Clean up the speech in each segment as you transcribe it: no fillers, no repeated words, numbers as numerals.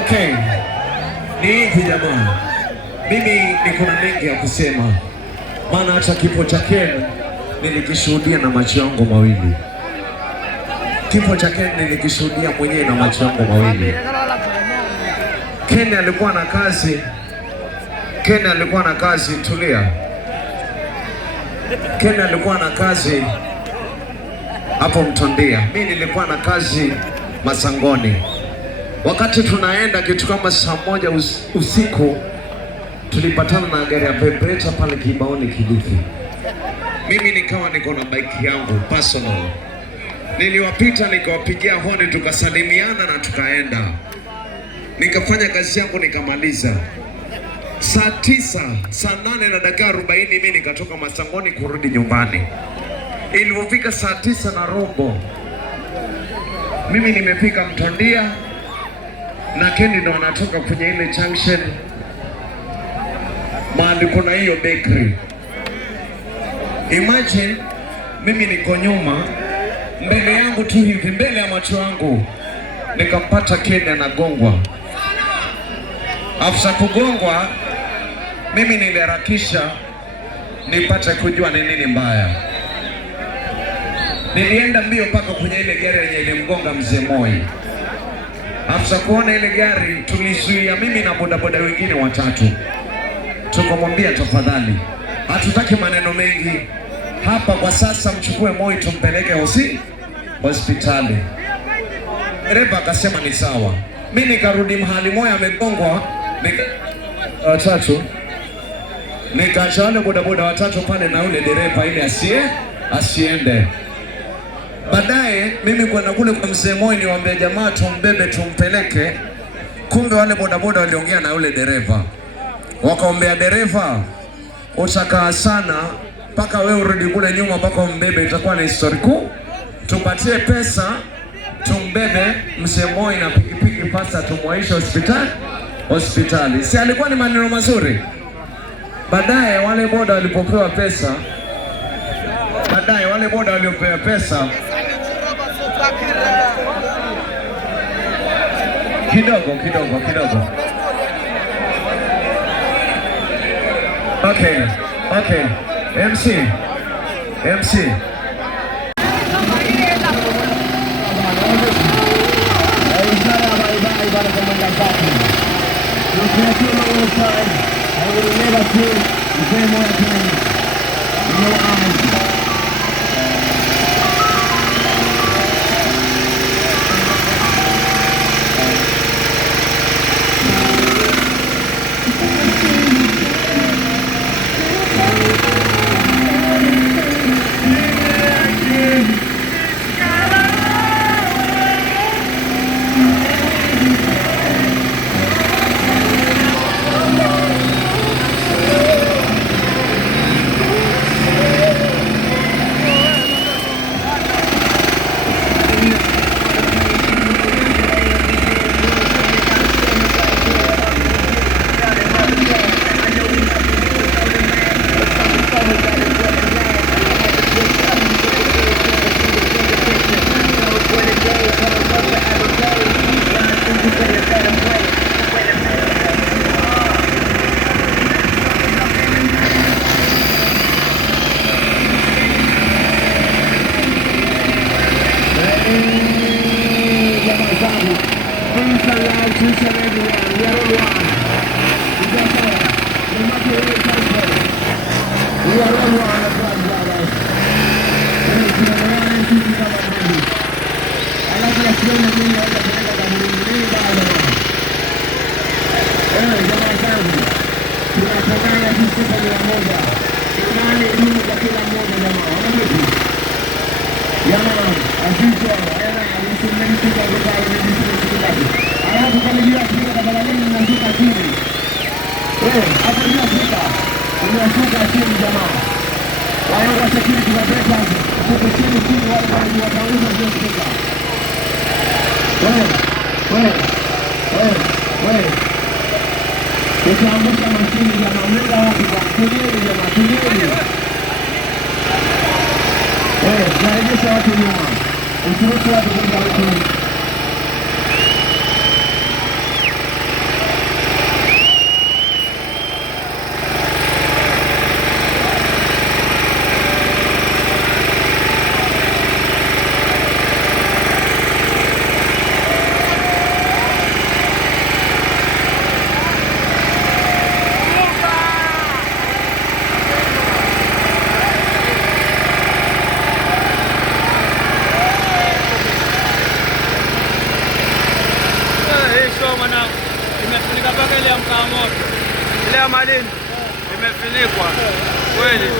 Okay, ni hivi jamani, mimi niko na mengi ya kusema, maana hata kifo cha Ken nilikishuhudia na macho yangu mawili. Kifo cha Ken nilikishuhudia mwenyewe na macho yangu mawili. Ken alikuwa na kazi, tulia. Ken alikuwa na kazi hapo Mtondia, mimi nilikuwa na kazi Masangoni. Wakati tunaenda kitu kama saa moja usiku tulipatana na gari ya vibrator pale Kibaoni Kilifi. Mimi nikawa niko na bike yangu personal. Niliwapita nikawapigia honi, tukasalimiana na tukaenda. Nikafanya kazi yangu nikamaliza. Saa 8 na dakika 40 mimi nikatoka Masangoni kurudi nyumbani. Ilipofika saa 9 na robo mimi nimefika Mtondia na Ken ndo anatoka kwenye ile junction mahali kuna hiyo bakery. Imagine mimi niko nyuma, mbele yangu tu hivi, mbele ya macho yangu nikampata Ken anagongwa. Afisa kugongwa, mimi niliharakisha nipate kujua ni nini mbaya. Nilienda mbio mpaka kwenye ile gari yenye ilimgonga mzee Moi. Afisa kuona ile gari tulizuia mimi na bodaboda wengine watatu. Tukamwambia tafadhali, hatutaki maneno mengi hapa kwa sasa, mchukue Moi tumpeleke hospitali. Dereva akasema ni sawa. Mimi nikarudi mahali Moi amegongwa, watatu. Nikaacha wale bodaboda watatu pale na yule dereva ili asiende. Baadaye mimi kwenda kule kwa mzee Moi niwaambia jamaa tumbebe tumpeleke. Kumbe wale bodaboda waliongea na yule dereva. Wakaombea dereva, utakaa sana mpaka wewe urudi kule nyuma mpaka umbebe, itakuwa ni historia kuu. Tupatie pesa tumbebe mzee Moi na pikipiki pasa tumwaisha hospitali. Si alikuwa ni maneno mazuri? Baadaye wale boda walipopewa pesa, kidogo. Okay. MC. jamaa. Anavipi? Jamaa, azizo, alisimamisi kwa kutaka kujisikia kibaki. Alafu kwa nijia Afrika kabalalini nashuka chini. Hapo ndio Afrika. Unashuka chini jamaa. Wao wa security wa breakers, huko chini wale wanatauliza ndio Afrika. Ukiangusha mashini jamaa, mwenda wapi kwa tulieni jamaa, tulieni. Narejesha watu nyuma. Usiruhusu watu kwenda huko. Imefunika mpaka ile ya mkaa moto, ile ya Malindi imefunikwa kweli.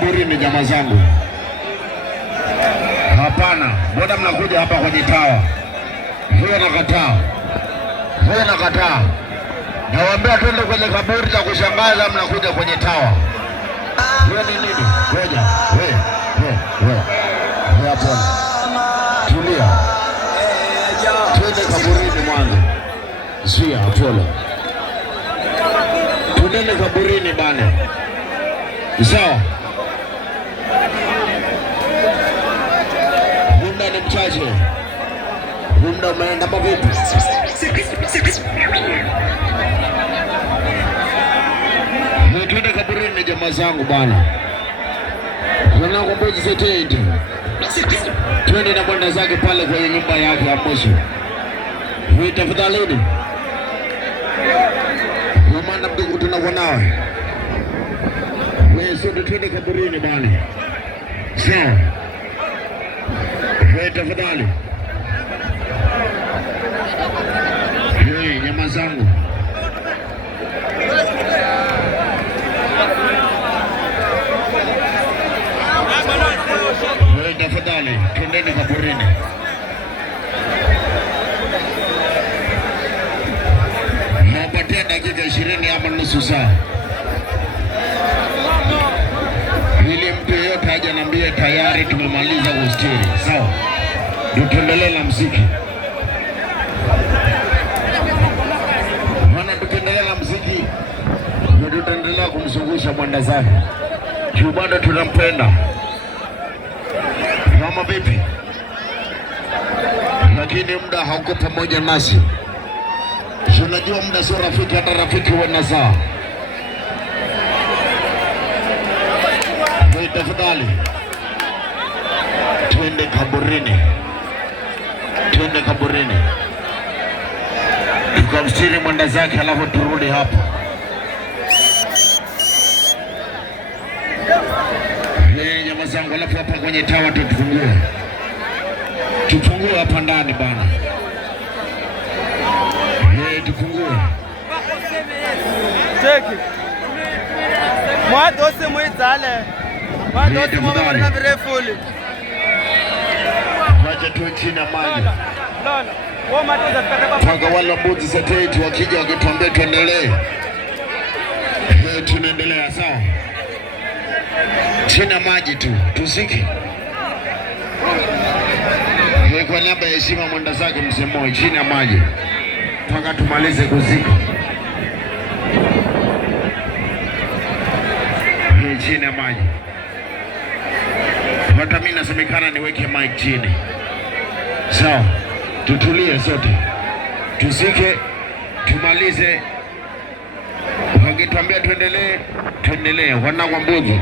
kaburini jamaa zangu. Hapana, mbona mnakuja hapa kwenye tawa? Huyo nakataa. Huyo nakataa. Nawaambia twende kwenye kaburi la kushangaza, mnakuja kwenye tawa. Huyo ni nini? Ngoja. Wewe hapo. Tulia. Twende kaburini mwanzo. Zuia pole. Twende kaburini bana. Sawa. Muda ni mchache. Muda umeenda vipi? Twende kaburini jamaa zangu bana. Tunakwambia jisitete. Twende na bwana zake pale kwenye nyumba yake ya mwisho. Wewe tafadhali. Mama mdogo tunakuwa nawe. Wewe sio twende kaburini bana. Sawa. Wewe tafadhali. Wewe nyama zangu. Wewe tafadhali, twendeni kaburini. Napatia dakika 20 ama nusu saa. Ili mtu yeyote aje niambie tayari tumemaliza kustiri. Sawa. Tuendelee na muziki. Maana tukiendelea na muziki, tutaendelea kumzungusha mwenda zake. Bado tunampenda. Mama vipi? Lakini muda hauko pamoja nasi. Unajua muda sio rafiki, hata rafiki wana saa. Wewe tafadhali. Twende kaburini. Twende kaburini. Tukamstiri mwenda zake alafu turudi hapa. Nyama zangu alafu hapa kwenye tawa tufungue. Tufungue hapa ndani bana. Tufungue. Cheki. Mwadosi muizale. Mwadosi mwana na virefuli. Wacha tu chini maji. Lola. Wao matoza paka wala mbuzi satellite wakija wakituambia tuendelee. Tunaendelea sawa. Chini maji tu, tusiki. Kwa niaba ya heshima mwenda zake msemoi chini ya maji. Mpaka tumalize kuzika. Chini ya maji. Hata mimi nasemekana niweke mic chini. Sawa. Tutulie sote. Tusike, tumalize. Wakituambia tuendelee. Wana kwa mbuzi.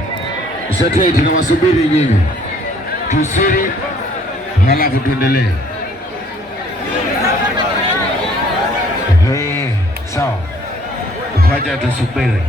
Sasa tunawasubiri nyinyi. Tusiri halafu tuendelee. Sawa. Wacha tusubiri.